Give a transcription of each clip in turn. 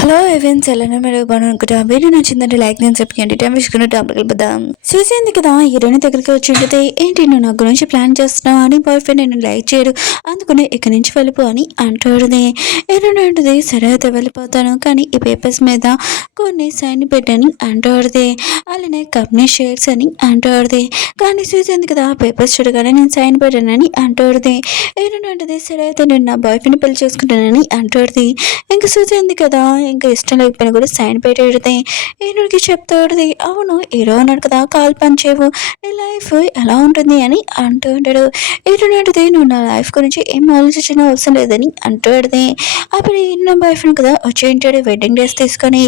Hello Evans ఎలా మీరు బాగునుకుంటా video నచ్చిందంటే లైక్ నేను చెప్పండి టైం వేసుకున్న టాపిక్ వెళ్ళిపోదాం. చూసేందుకు కదా హీరోయిన్ దగ్గరికి వచ్చి ఉంటుంది. ఏంటి నువ్వు నా గురించి ప్లాన్ చేస్తున్నావు అని బాయ్ ఫ్రెండ్ నేను లైక్ చేయడు, అందుకని ఇక్కడి నుంచి వెళ్ళిపో అని అంటాడుది. హీరోయిన్ అంటుంది సరే అయితే వెళ్ళిపోతాను, కానీ ఈ పేపర్స్ మీద కొన్ని సైన్ పెట్టని అంటాడుది. అలానే కంపెనీ షేర్స్ అని అంటాడుది. కానీ చూసేందుకు కదా పేపర్స్ చూడగానే నేను సైన్ పెట్టానని అంటాడుది. హీరోయిన్ అంటుంది సరే అయితే నేను నా బాయ్ ఫ్రెండ్ పెళ్లి చేసుకుంటానని అంటాడుది. ఇంక చూసేంది కదా ఇంకా ఇష్టం లేకపోయినా కూడా సైన్ పెట్టేది. హీరోకి చెప్తాడుది అవును హీరో అన్నాడు కదా కాల్ పని చేయవు, నీ లైఫ్ ఎలా ఉంటుంది అని అంటూ ఉంటాడు. హీరో అంటది నువ్వు నా లైఫ్ గురించి ఏం ఆలోచించిన అవసరం లేదని అంటాడుది. అప్పుడు హీరో బాయ్ ఫ్రెండ్ కదా వచ్చి ఉంటాడు వెడ్డింగ్ డ్రెస్ తీసుకొని.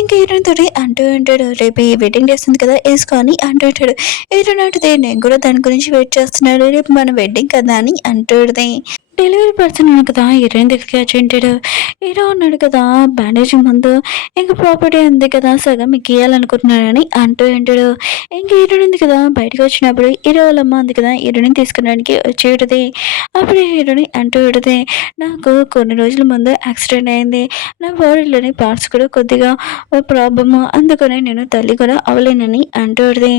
ఇంకా హీరోయిన్ తోటి అంటూ ఉంటాడు రేపు ఈ వెడ్డింగ్ డ్రెస్ ఉంది కదా వేసుకొని అంటూ ఉంటాడు. హీరో అంటది నేను కూడా దాని గురించి వెయిట్ చేస్తున్నాడు, రేపు మన వెడ్డింగ్ కదా అని అంటాడుది. డెలివరీ పర్సన్ ఉన్నాడు కదా హీరోయిన్ దగ్గరికి వచ్చి ఉంటాడు. హీరో ఉన్నాడు కదా బ్యాండేజ్ ముందు ఇంకా ప్రాపర్టీ ఉంది కదా సగం మీకు ఇవ్వాలనుకుంటున్నాడని అంటూ ఉంటాడు. ఇంకా హీరోయిన్ ఉంది కదా బయటకు వచ్చినప్పుడు హీరో వాళ్ళ అమ్మ ఉంది కదా హీరోయిన్ తీసుకురావడానికి వచ్చేటది. అప్పుడు హీరోని అంటూ ఉంటుంది నాకు కొన్ని రోజుల ముందు యాక్సిడెంట్ అయింది, నా బాడీలోని పార్ట్స్ కూడా కొద్దిగా ప్రాబ్లము, అందుకనే నేను తల్లి కూడా అవలేనని అంటూడిది.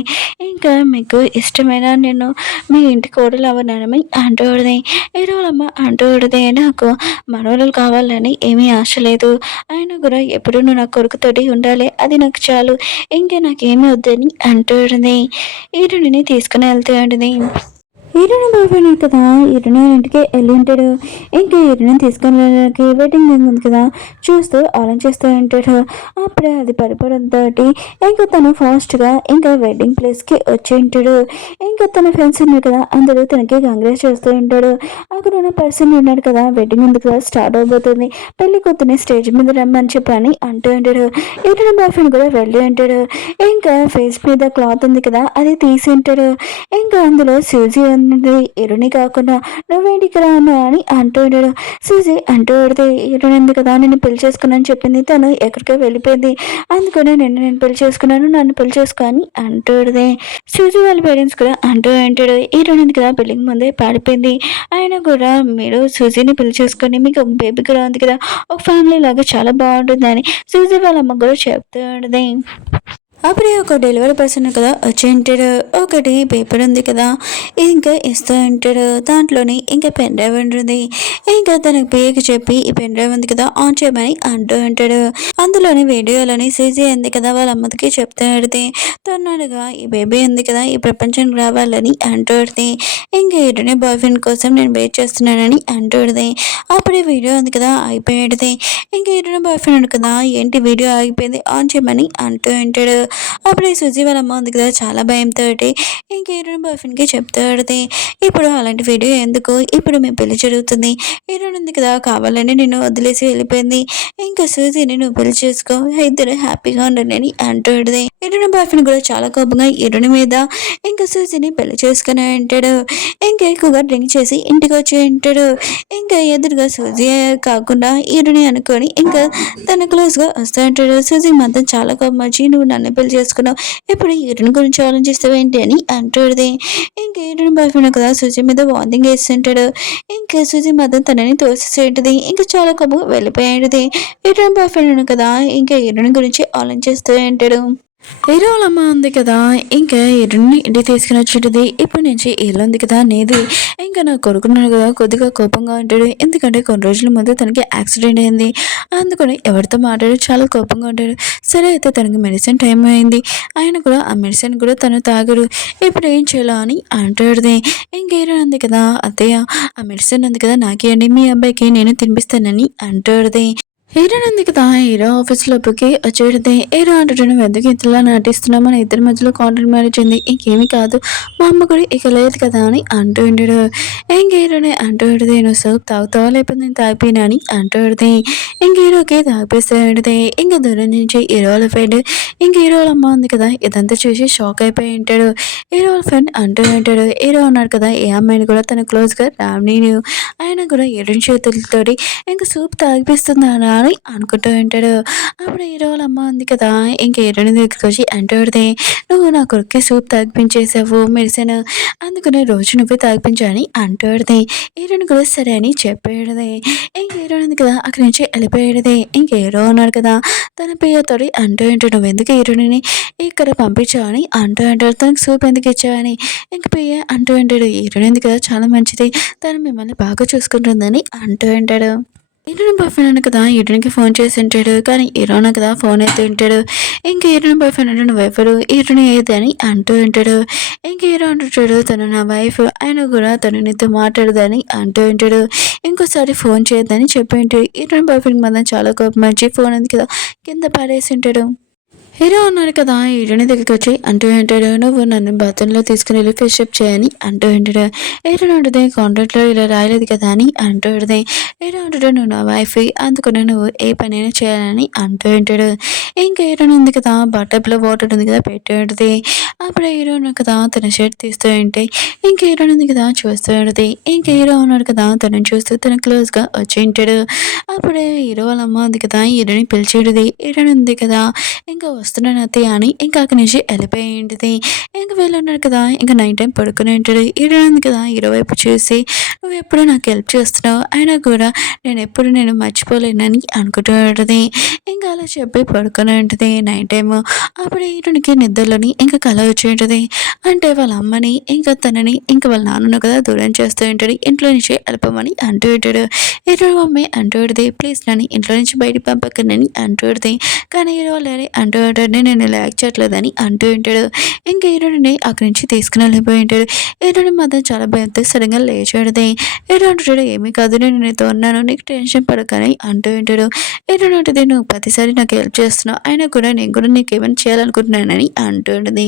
ఇంకా మీకు ఇష్టమైన నేను మీ ఇంటి కోడలు అవ్వనని అంటూడిది. హీరో వాళ్ళ అమ్మ అంటూ ఉంటుంది నాకు మనవరాలు కావాలని ఏమీ ఆశ లేదు, ఆయన కూడా ఎప్పుడు నువ్వు నా కొడుకుతోటి ఉండాలి అది నాకు చాలు, ఇంకా నాకేమీ వద్దని అంటూ ఉంటుంది. హీరోని తీసుకుని వెళ్తూ ఉంటుంది. హీరోని బాయ్ కదా హీరోని ఇంటికి వెళ్ళి ఉంటాడు. ఇంకా హీరోని తీసుకొని వెళ్ళడానికి వెయిటింగ్ రూమ్ ఉంది కదా చూస్తూ ఆలోచిస్తూ ఉంటాడు. అప్పుడే అది పడిపోవడంతో ఇంకా తను ఫాస్ట్గా ఇంకా వెడ్డింగ్ ప్లేస్కి వచ్చి ఉంటాడు. ఇంకా తన ఫ్రెండ్స్ ఉన్నారు కదా అందరూ తనకి కంగ్రాట్స్ చేస్తూ ఉంటాడు. అక్కడ ఉన్న పర్సన్ ఉన్నాడు కదా వెడ్డింగ్ ఉంది కదా స్టార్ట్ అవబోతుంది, పెళ్లి కొత్తని స్టేజ్ మీద రమ్మని చెప్పని అంటూ ఉంటాడు. హీరోని బాయ్ ఫ్రెండ్ కూడా వెళ్ళి ఉంటాడు. ఇంకా ఫేస్ మీద క్లాత్ ఉంది కదా అది తీసి ఉంటాడు. ఇంకా అందులో సూజీ ఉంది హీరోని కాకుండా నువ్వేంటి ఇక్కడ అన్నా అని అంటూ ఉంటాడు. సూజీ అంటూ పడితే హీరోని ఉంది కదా నేను పెళ్లి చేసుకున్నాను చెప్పింది, తను ఎక్కడికో వెళ్ళిపోయింది, అందుకనే నేను పెళ్లి చేసుకున్నాను నన్ను పెళ్లి చేసుకొని అంటూ ఉంటుంది. సూజీ వాళ్ళ పేరెంట్స్ కూడా అంటూ ఉంటాడు హీరోని ఉంది కదా పెళ్లికి ముందే పాడిపోయింది, ఆయన కూడా మీరు సూజీని పెళ్లి చేసుకొని మీకు ఒక బేబీ కూడా ఉంది కదా ఒక ఫ్యామిలీ లాగా చాలా బాగుంటుందని సూజీ వాళ్ళ అమ్మ కూడా చెప్తూ ఉంటుంది. అప్పుడే ఒక డెలివరీ పర్సన్ కదా వచ్చి ఉంటాడు. ఒకటి పేపర్ ఉంది కదా ఇంకా ఇస్తూ ఉంటాడు, దాంట్లోని ఇంకా పెన్ డ్రైవ్ ఉంటుంది. ఇంకా తనకు పేరుకి చెప్పి ఈ పెన్ డ్రైవ్ ఉంది కదా ఆన్ చేయమని అంటూ ఉంటాడు. అందులోని వీడియోలోని సీజీ ఉంది కదా వాళ్ళ అమ్మకి చెప్తూ ఉంటుంది తన్నాడుగా ఈ బేబీ ఉంది కదా ఈ ప్రపంచానికి రావాలని అంటూ ఉంటుంది. ఇంకా ఇటునే బాయ్ ఫ్రెండ్ కోసం నేను వెయిట్ చేస్తున్నానని అంటూ ఉంటుంది. అప్పుడే వీడియో ఉంది కదా అయిపోయేది. ఇంకా ఇటునే బాయ్ ఫ్రెండ్ కదా ఏంటి వీడియో ఆగిపోయింది ఆన్ చేయమని అంటూ ఉంటాడు. అప్పుడు ఈ సుజీ వాళ్ళ అమ్మ ఉంది కదా చాలా భయంతో ఇంక హీరోయిన్ బాయ్ ఫ్రెండ్కి చెప్తాడుది ఇప్పుడు అలాంటి వీడియో ఎందుకు, ఇప్పుడు మేము పెళ్లి జరుగుతుంది, హీరోయిన్ ఉంది కదా కావాలని నేను వదిలేసి వెళ్ళిపోయింది, ఇంకా సూజీని నువ్వు పెళ్లి చేసుకో ఇద్దరు హ్యాపీగా ఉండండి అని అంటాడుది. హీరోయిన్ బాయ్ ఫ్రెండ్ కూడా చాలా కోపంగా హీరోయిన్ మీద ఇంకా సూజీని పెళ్లి చేసుకుని అంటాడు. ఇంకా ఎక్కువగా డ్రింక్ చేసి ఇంటికి వచ్చి ఉంటాడు. ఇంకా ఎదురుగా సూజీ కాకుండా హీరోని అనుకొని ఇంకా తన క్లోజ్గా వస్తూ ఉంటాడు. సూజీ మాత్రం చాలా కోపం వచ్చి నువ్వు నన్ను పెళ్లి చేసుకున్నావు, ఇప్పుడు హీరోయిన్ గురించి ఆలోచిస్తావు ఏంటి అని అంటాడుది. ఇంకా హీరోయిన్ బాయ్ ఫ్రెండ్ కదా సూజీ మీద వాంతింగ్ వేస్తుంటాడు. ఇంకా సూజీ మాత్రం తనని తోసేసేటది. ఇంకా చాలా కోపం వెళ్ళిపోయాడుది. హీరోయిన్ బాయ్ ఫ్రెండ్ కదా ఇంకా హీరోయిన్ గురించి ఆలోచిస్తూ ఉంటాడు. హీరో వాళ్ళ అమ్మ ఉంది కదా ఇంకా హీరోని ఇంటికి తీసుకుని వచ్చేటది. ఇప్పటి నుంచి ఇల్లు ఉంది కదా నీది, ఇంకా నా కొడుకున్నాడు కదా కొద్దిగా కోపంగా ఉంటాడు, ఎందుకంటే కొన్ని రోజుల ముందు తనకి యాక్సిడెంట్ అయింది, అందుకని ఎవరితో మాట్లాడి చాలా కోపంగా ఉంటాడు. సరే అయితే తనకి మెడిసిన్ టైం అయింది, ఆయన కూడా ఆ మెడిసిన్ కూడా తను తాగడు, ఇప్పుడు ఏం చేయాలో అని అంటాడుది. ఇంకా హీరో ఉంది కదా అత్తయ్య ఆ మెడిసిన్ ఉంది కదా నాకేయండి మీ అబ్బాయికి నేను తినిపిస్తానని అంటాడుది. హీరోయిన్ ఉంది కదా హీరో ఆఫీస్ లోపలికి వచ్చేది. హీరో అంటున్నాను ఎందుకు ఇంతలా నటిస్తున్నా, మన ఇద్దరి మధ్యలో కాంట్రాక్ట్ మ్యారేజ్ ఉంది, ఇంకేమీ కాదు, మా అమ్మ కూడా ఇక లేదు కదా అని అంటూ ఉంటాడు. ఇంక హీరోని అంటూ ఉంటుంది నువ్వు సోప్ తాగుతావా లేకపోతే నేను తాగిపోయినా అని అంటూ ఉంటుంది. ఇంక హీరోకి తాగిపిస్తూ ఉంటుంది. ఇంకా దూరం నుంచి హీరో వాళ్ళ ఫ్రెండ్ ఇంక హీరో వాళ్ళ అమ్మ ఉంది కదా ఇదంతా చూసి షాక్ అయిపోయి ఉంటాడు. హీరో వాళ్ళ ఫ్రెండ్ అంటూ ఉంటాడు హీరో అన్నాడు కదా ఏ అమ్మాయిని కూడా తన క్లోజ్గా రామ్ని ఆయన కూడా హీరోయిన్ చేతులతోటి ఇంకా సూప్ తాగిపిస్తున్నారా అని అనుకుంటూ ఉంటాడు. అప్పుడు హీరో వాళ్ళ అమ్మ ఉంది కదా! ఇంక హీరోయిన్ దగ్గరికి వచ్చి అంటూడిది, "నువ్వు నా కొడుక్కి సూప్ తాగిపించేసావు మెడిసిన్. అందుకనే రోజు నువ్వే తాగిపించు" అని అంటూడిది. హీరోయిన్ కూడా సరే అని చెప్పేయడిది. ఇంక హీరోయిన్ ఉంది కదా! అక్కడి నుంచి ఎళ్ళిపోయేడిది. ఇంక హీరో ఉన్నాడు కదా! తన పియ్యతోటి అంటూ ఉంటాడు, "నువ్వెందుకు హీరోయిన్‌ని ఇక్కడ పంపించావు" అని అంటూ ఉంటాడు. "తనకి సూప్ ఎందుకు ఇచ్చావని?" ఇంక పియ్య అంటూ ఉంటాడు, "హీరోయిన్ ఉంది కదా! చాలా మంచిది. తను మిమ్మల్ని బాగా చూసుకుంటుందని" అంటూ ఉంటాడు. హీరోయిన్ బాయ్ ఫ్రెండ్ కదా! హీరోయిన్‌కి ఫోన్ చేసుంటాడు. కానీ హీరోనే కదా ఫోన్ ఎత్తుతుంటాడు. ఇంక హీరోయిన్ బాయ్ ఫ్రెండ్ అంటే "నువ్వెవరు? హీరోయిన్ ఏది?" అని అంటూ ఉంటాడు. ఇంక హీరో అంటుంటాడు, "తను నా వైఫ్. అయినా కూడా తను నీతో మాట్లాడదని" అంటూ ఉంటాడు. ఇంకోసారి ఫోన్ చేయొద్దని చెప్పి ఉంటాడు. హీరోయిన్ బాయ్ ఫ్రెండ్‌కి మాత్రం చాలా కోపం వచ్చి ఫోన్ ఉంది కదా! కింద పడేసుంటాడు. హీరో ఉన్నాడు కదా! హీరోయిన్ దగ్గరికొచ్చి అంటూ ఉంటాడు, "నువ్వు నన్ను బాత్రూంలో తీసుకొనెళ్ళి ఫ్రెషప్ చేయని" అంటూ ఉంటాడు. హీరోయిన్ అంటది, "కాంట్రాక్ట్‌లో ఇలా రాయలేదు కదా!" అని అంటూ ఉంటది. హీరో అంటాడు, "నువ్వు నా వైఫ్‌వి. అందుకనే నువ్వు ఏ పనైనా చేయాలని" అంటూ ఉంటాడు. ఇంక హీరోయిన్ ఉంది కదా! టబ్‌లో వాటర్ ఉంది కదా! పెట్టి ఉంటది. అప్పుడు హీరోయిన్ కదా! తన షర్ట్ తీస్తూ ఉంటే, ఇంక హీరోయిన్ ఉంది కదా! చూస్తూ ఉంటది. ఇంక హీరో ఉన్నాడు కదా! తనని చూస్తూ తను క్లోజ్‌గా వచ్చి ఉంటాడు. అప్పుడే హీరో వాళ్ళ అమ్మ ఉంది కదా! హీరోయిన్‌ని పిలిచి ఉంటది. హీరోయిన్ ఉంది కదా! ఇంకా వస్తున్నాను అత్తయ్య అని ఇంకా అక్కడి నుంచి వెళ్ళిపోయి ఉంటది. ఇంక వీళ్ళున్నారు కదా! ఇంక నైట్ టైమ్ పడుకొని ఉంటాడు. హీరోయిన్ ఉంది కదా! హీరో వైపు చూసి, "నువ్వెప్పుడు నాకు హెల్ప్ చేస్తున్నావు. అయినా కూడా నేను మర్చిపోలేనని" అనుకుంటూ ఉంటది. ఇంకా అలా చెప్పి పడుకొని ఉంటది నైట్ టైము. అప్పుడు హీరోయిన్‌కి నిద్రలోని ఇంక కల వచ్చి ఉంటది. అంటే వాళ్ళ అమ్మని, ఇంకా తనని, ఇంకా వాళ్ళ నాన్నను కదా దూరం చేస్తూ ఉంటాడు. ఇంట్లో నుంచి వెళ్ళిపోమని అంటూ ఉంటాడు. హీరోయిన్ మమ్మీ అంటూ ఉంటది, "ప్లీజ్ నన్ను ఇంట్లో నుంచి బయటికి పంపకండి" అంటూ ఉంటది. కానీ హీరో వాళ్ళ డాడీ అంటూ ఉంటాడు, "నేను లైక్ చేయట్లేదని" అంటూ ఉంటాడు. ఇంక హీరోయిన్‌ని అక్కడి నుంచి తీసుకొని వెళ్ళిపోయి ఉంటాడు. హీరోయిన్ మాత్రం చాలా భయంతో సడన్‌గా లేచి ఉంటది. హీరో అంటాడు, "ఏమీ కాదు నేను నీతో ఉన్నాను. నీకు టెన్షన్ పడకని" అంటూ ఉంటాడు. హీరోయిన్ అంటది, "నువ్వు ప్రతిసారి నాకు హెల్ప్ చేస్తున్నావు. అయినా కూడా నేను కూడా నీకేమైనా చేయాలనుకుంటున్నానని" అంటూ ఉంటది.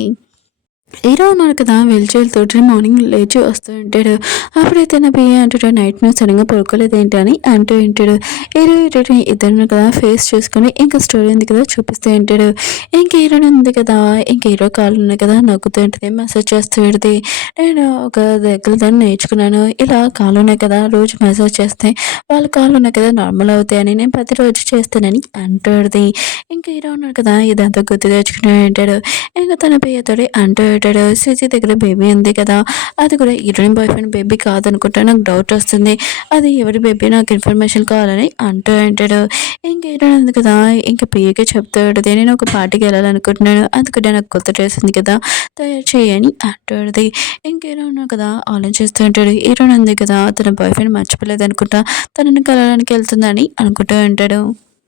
హీరో ఉన్నాడు కదా! వీల్‌చైర్‌తోటి మార్నింగ్ లేచి వస్తూ ఉంటాడు. అప్పుడైతే నా పియ్య అంటాడు, "నైట్ నువ్వు సరిగ్గా పడుకోలేదేంటి" అని అంటూ ఉంటాడు. హీరో, హీరోయిన్ ఇద్దరిని కదా ఫేస్ చేసుకొని ఇంకా స్టోరీ ఉంది కదా చూపిస్తూ ఉంటాడు. ఇంక హీరోయిన్ ఉంది కదా! ఇంక హీరో కాళ్ళు ఉన్నాయి కదా నొక్కుతూ ఉంటది. మసాజ్ చేస్తూ ఉంటది. "నేను ఒక దగ్గర దాన్ని నేర్చుకున్నాను. ఇలా కాళ్ళు ఉన్నాయి కదా! రోజు మసాజ్ చేస్తే వాళ్ళ కాళ్ళు ఉన్నాయి కదా నార్మల్ అవుతాయని నేను ప్రతిరోజు చేస్తానని" అంటూ ఉంటది. ఇంక హీరో ఉన్నాడు కదా! ఇదంతా గుర్తు తెచ్చుకుంటూ ఉంటాడు. ఇంక తన పియ్యతోటి అంటూ ఉంటాడు, "సుజి దగ్గర బేబీ ఉంది కదా! అది కూడా హీరోయిన్ బాయ్ ఫ్రెండ్ బేబీ కాదనుకుంటా. నాకు డౌట్ వస్తుంది. అది ఎవరి బేబీ నాకు ఇన్ఫర్మేషన్ కావాలని" అంటూ ఉంటాడు. ఇంక హీరోయిన్ ఉంది కదా! ఇంక పియ్యకి చెప్తూ ఉంటది, "నేను ఒక పార్టీకి వెళ్ళాలనుకుంటున్నాను. అందుకనే నాకు కొత్త డ్రెస్ ఉంది కదా! తయారు చెయ్యి" అని అంటూ ఉంటది. ఇంక హీరో ఉన్నాడు కదా! ఆలోచిస్తూ ఉంటాడు. హీరోయిన్ ఉంది కదా! తన బాయ్ ఫ్రెండ్ మర్చిపోలేదనుకుంటా. తనని కలవడానికి వెళ్తుందని అనుకుంటూ ఉంటాడు.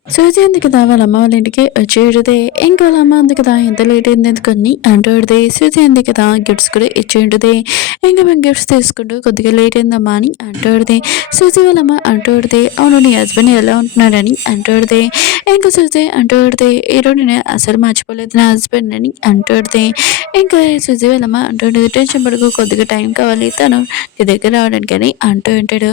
సూజీ ఉంది కదా! వాళ్ళ అమ్మ వాళ్ళ ఇంటికి వచ్చేయడిదే. ఇంక వాళ్ళ అమ్మ ఉంది కదా! ఇంత లేట్ అయింది ఎందుకని అంటూడిది. సూజీ ఉంది కదా! గిఫ్ట్స్ కూడా ఇచ్చేయుంటది. ఇంక మేము గిఫ్ట్స్ తీసుకుంటూ కొద్దిగా లేట్ అయిందమ్మా అని అంటూడిది. సూజీ వాళ్ళ అమ్మ అంటూడిది, "అవును నీ హస్బెండ్ ఎలా ఉంటున్నాడని" అంటూడిది. ఇంక సూజీ అంటూడిది, "ఈరోజు నేను అసలు మర్చిపోలేదు నా హస్బెండ్" అని అంటూడిది. ఇంకా సూజీ వాళ్ళ అమ్మ అంటూంటది, "టెన్షన్ పడకు కొద్దిగా టైం కావాలి తను నీ దగ్గర రావడానికని" అంటూ ఉంటాడు.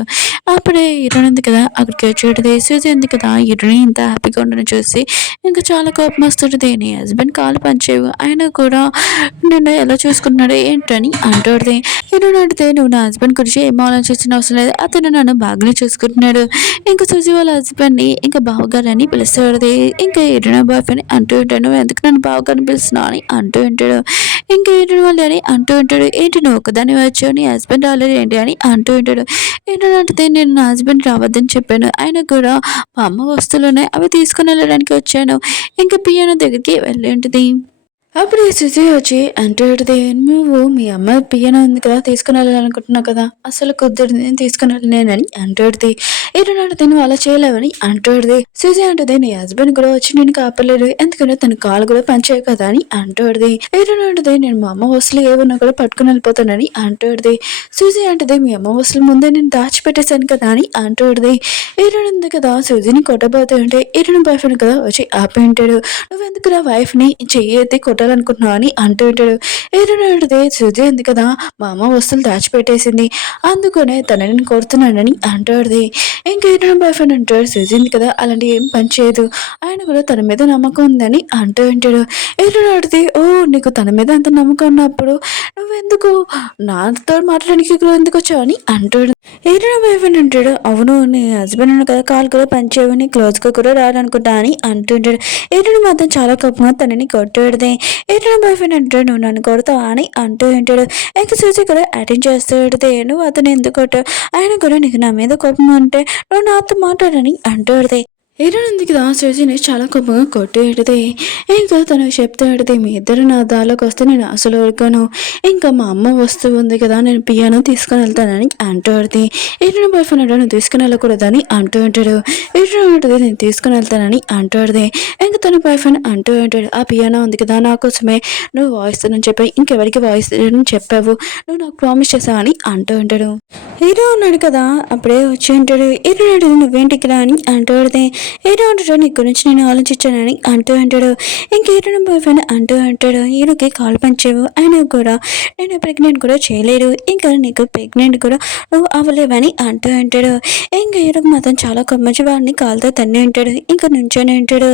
అప్పుడే హీరోయిన్ ఉంది కదా! అక్కడికి వచ్చేటది. సూజీ ఉంది కదా! హీరోయిన్ ఇంత హ్యాపీగా ఉండడం చూసి ఇంకా చాలా కోపమొస్తుంటది. "నీ హస్బెండ్ కాళ్ళు పనిచేయవు. అయినా కూడా నిన్ను ఎలా చూసుకుంటున్నాడు ఏంటని" అంటూంటది. హీరోయిన్ అంటది, "నువ్వు నా హస్బెండ్ గురించి ఏం ఆలోచించిన అవసరం లేదు. అతను నన్ను బాగానే చూసుకుంటున్నాడు." ఇంకా సూజీ వాళ్ళ హస్బెండ్‌ని ఇంకా బావగారని పిలుస్తూ ఉంటది. ఇంకా హీరోయిన్ బాయ్ ఫ్రెండ్ అంటూ ఉంటాడు, "నువ్వెందుకు నన్ను బావగారని పిలుస్తున్నావు" అని అంటూ ఉంటాడు. ఇంకా హీరోయిన్ వాళ్ళ డాడీ అంటూ ఉంటాడు, "ఏంటి నువ్వు ఒక్కదానివే వచ్చావు నీ హస్బెండ్ రాలేడు ఏంటి" అని అంటూ ఉంటాడు. ఏంటంటే నేను నా హస్బెండ్ రావద్దని చెప్పాను. అయినా కూడా మా అమ్మ వస్తువులున్నాయి. అవి తీసుకొని వెళ్ళడానికి వచ్చాను. ఇంక పియానో దగ్గరికి వెళ్ళి ఉంటది. అప్పుడు ఈ సుజి వచ్చి అంటూడిది, "నువ్వు మీ అమ్మ పియానో ఉంది కదా! తీసుకొని వెళ్ళాలనుకుంటున్నావు కదా! అసలు కుదరదు నేను తీసుకొని వెళ్ళలేనని" అంటూడిది. "ఏంటంటే నువ్వు అలా చేయలేవని" అంటూడిది. సుజి అంటది, "నీ హస్బెండ్ కూడా వచ్చి నేను కాపలేడు. ఎందుకంటే తన కాళ్ళు కూడా పనిచేయవు కదా!" అని అంటూడిది. ఏంటంటే నేను మా అమ్మ వస్తువులు ఏవున్నా కూడా పట్టుకొని వెళ్ళిపోతానని అంటూడిది. సుజి అంటది, "మీ అమ్మ వస్తువుల ముందే నేను దాచిపెట్టేశాను కదా!" అని అంటూడిది. ఈరుడు ఉంది కదా! సుజిని కొట్టబోతూ ఉంటే ఈరుని బాయ్ ఫ్రెండ్ కదా వచ్చి ఆపి ఉంటాడు. "నువ్వెందుకురా వైఫ్‌ని చెయ్యి ఎత్తి కొట్టాలి" కొట్టాలనుకుంటున్నావు అని అంటూ ఉంటాడు. హీరోయిన్ అంటది సుజీ ఉంది కదా మా అమ్మ వస్తువులు దాచిపెట్టేసింది అందుకనే తనని కొడుతున్నాడని అంటాడుది. ఇంకా హీరోయిన్ బాయ్ ఫ్రెండ్ అంటాడు సుజీ ఉంది కదా అలాంటి ఏం పని చేయదు ఆయన కూడా తన మీద నమ్మకం ఉందని అంటూ ఉంటాడు. హీరోయిన్ అడిగితే ఓ నీకు తన మీద అంత నమ్మకం ఉన్నప్పుడు నువ్వెందుకు నాతో మాట్లాడడానికి ఇక్కడ ఎందుకు వచ్చావు అని అంటాడు. హీరోయిన్ బాయ్ ఫ్రెండ్ అంటాడు అవును నీ హస్బెండ్ ఉన్న కదా కాల్ కూడా పనిచేయని క్లోజ్గా కూడా రాడనుకుంటా అని అంటుంటాడు. హీరోయిన్ మాత్రం చాలా కోపంగా తనని కొట్టాడుదే. హీరోయిన్ బాయ్ ఫ్రెండ్ అంటాడు నువ్వు నన్ను కొడతావా అని అంటూ ఉంటాడు. ఇంకా చూసి కూడా అటెండ్ చేస్తాడుదే నువ్వు అతను ఎందుకు కొట్టావు ఆయన కూడా నీకు నా మీద కోపం అంటే నువ్వు నాతో మాట్లాడని అంటాడుదే. హీరోయిన్ కదా శశిని చాలా కోపంగా కొట్టేటిది. ఇంకా తను చెప్తాడిది మీ ఇద్దరు నా దారిలోకి వస్తే నేను అసలు ఊరుకోను ఇంకా మా అమ్మ వస్తువు ఉంది కదా నేను పియానో తీసుకొని వెళ్తానని అంటాడుది. హీరోయిన్ బాయ్ ఫ్రెండ్ నువ్వు తీసుకుని వెళ్ళకూడదని అంటూ ఉంటాడు. హీరోయిన్ ఉంటుంది నేను తీసుకుని వెళ్తానని అంటాడుది. ఇంకా తన బాయ్ ఫ్రెండ్ అంటూ ఉంటాడు ఆ పియానో ఉంది కదా నా కోసమే నువ్వు వాయిస్తానని చెప్పి ఇంకెవరికి వాయిస్ చెప్పావు నువ్వు నాకు ప్రామిస్ చేసావు అని అంటూ ఉంటాడు. హీరో ఉన్నాడు కదా అప్పుడే వచ్చి ఉంటాడు. హీరోయిన్ అడిగి నువ్వేంటికి రా అని అంటాడుది. హీరో అంటాడు నీ గురించి నేను ఆలోచించానని అంటూ అంటాడు. ఇంక హీరో బాయ్ ఫ్రెండ్ అంటూ అంటాడు హీరోకి కాల్ పంచేవు ఆయన కూడా నేను ప్రెగ్నెంట్ కూడా చేయలేరు ఇంకా నీకు ప్రెగ్నెంట్ కూడా నువ్వు అవ్వలేవని అంటూ అంటాడు. ఇంకా హీరోకి మాత్రం చాలా మంచి వాడిని కాల్తో తన్ని ఉంటాడు. ఇంకా నుంచొని ఉంటాడు.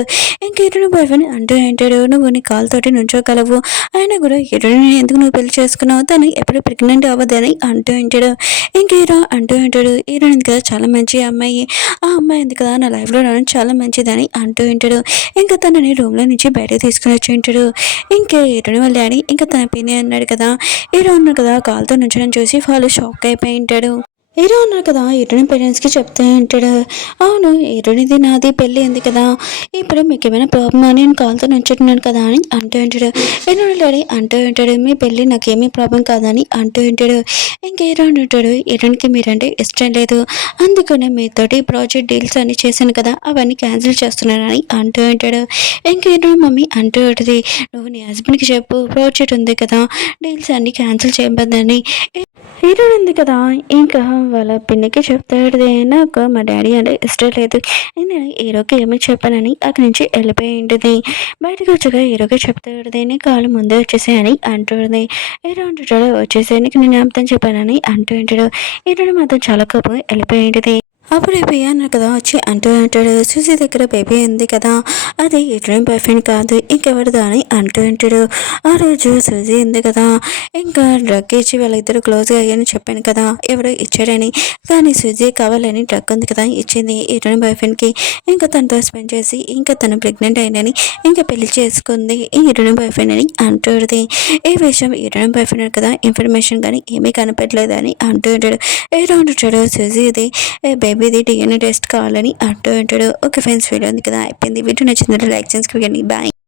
ఇంక హీరో బాయ్ ఫ్రెండ్ అంటూ అంటాడు నువ్వు నీ కాల్తోటి నుంచోగలవు ఆయన కూడా హీరోని ఎందుకు నువ్వు పెళ్లి చేసుకున్నావు తను ఎప్పుడు ప్రెగ్నెంట్ అవ్వదని అంటూ ఉంటాడు. ఇంక హీరో అంటూ ఉంటాడు హీరోయిన్ ఉంది కదా చాలా మంచి అమ్మాయి ఆ అమ్మాయి ఉంది కదా నా లైఫ్లో రావడం చాలా మంచిదని అంటూ ఉంటాడు. ఇంకా తనని రూమ్లో నుంచి బయటకు తీసుకుని వచ్చి ఉంటాడు. ఇంకా హీరోని వాళ్ళ డాడీ ఇంకా తన పిన్ని అన్నాడు కదా హీరో ఉన్నాడు కదా కాల్తో నుంచడం చూసి వాళ్ళు షాక్ అయిపోయి ఉంటాడు. హీరో ఉన్నారు కదా హీరోయిన్ పేరెంట్స్కి చెప్తే అంటాడు అవును హీరోనిది నాది పెళ్ళి ఉంది కదా ఇప్పుడు మీకు ఏమైనా ప్రాబ్లమ్ అని నేను కాల్తో నుంచుంటున్నాను కదా అని అంటూ ఉంటాడు. హీరోయిన్ డాడీ అంటూ ఉంటాడు మీ పెళ్ళి నాకేమీ ప్రాబ్లం కాదని అంటూ ఉంటాడు. ఇంకా హీరోయిన్ ఉంటాడు హీరోయిన్కి మీరంటే ఇష్టం లేదు అందుకనే మీతోటి ప్రాజెక్ట్ డీల్స్ అన్ని చేశాను కదా అవన్నీ క్యాన్సిల్ చేస్తున్నానని అంటూ ఉంటాడు. ఇంకా హీరోయిన్ మమ్మీ అంటూ ఉంటుంది నువ్వు నీ హస్బెండ్కి చెప్పు ప్రాజెక్ట్ ఉంది కదా డీల్స్ అన్ని క్యాన్సిల్ చేయబద్దని. హీరోయిన్ ఉంది కదా ఇంకా వాళ్ళ పిన్నికి చెప్తాడు నాకు మా డాడీ అంటే ఇష్టం లేదు నేను హీరోకి ఏమీ చెప్పానని అక్కడి నుంచి వెళ్ళిపోయి ఉంటుంది. బయటకు వచ్చాక హీరోకి చెప్తాడు నీ కాళ్ళు ముందే వచ్చేసాయని అంటుంది. హీరో అంటాడు వచ్చేసేయడానికి నేను అర్థం చెప్పానని అంటూ ఉంటాడు. హీరోని మాత్రం చాలా కోపంగా వెళ్ళిపోయి ఉంటుంది. అప్పుడు బేబీ అన్నారు కదా వచ్చి అంటూ అంటాడు సుజీ దగ్గర బేబీ ఉంది కదా అది హీరోయిన్ బాయ్ ఫ్రెండ్ కాదు ఇంకెవరిదా అని అంటూ ఉంటాడు. ఆ రోజు సుజీ ఉంది కదా ఇంకా డ్రగ్ ఇచ్చి వాళ్ళిద్దరు క్లోజ్గా అయ్యని చెప్పాను కదా ఎవరో ఇచ్చాడని కానీ సుజీ కావాలని డ్రగ్ ఉంది కదా ఇచ్చింది హీరోయిన్ బాయ్ ఫ్రెండ్కి ఇంకా తనతో స్పెండ్ చేసి ఇంకా తను ప్రెగ్నెంట్ అయిందని ఇంకా పెళ్లి చేసుకుంది ఈ హీరోయిన్ బాయ్ ఫ్రెండ్ అని అంటుంది. ఈ విషయం హీరోయిన్ బాయ్ ఫ్రెండ్ కదా ఇన్ఫర్మేషన్ కానీ ఏమీ కనపడలేదు అని అంటూ ఉంటాడు. హీరో అంటాడు సుజీ ఇది బేబీ ఇది డిఎన్ఏ టెస్ట్ కావాలని అంటూ ఉంటాడు. ఓకే ఫ్రెండ్స్ వీడియో ఉంది కదా అయిపోయింది వీడియో నచ్చిందంటే లైక్ చేసి బాయ్.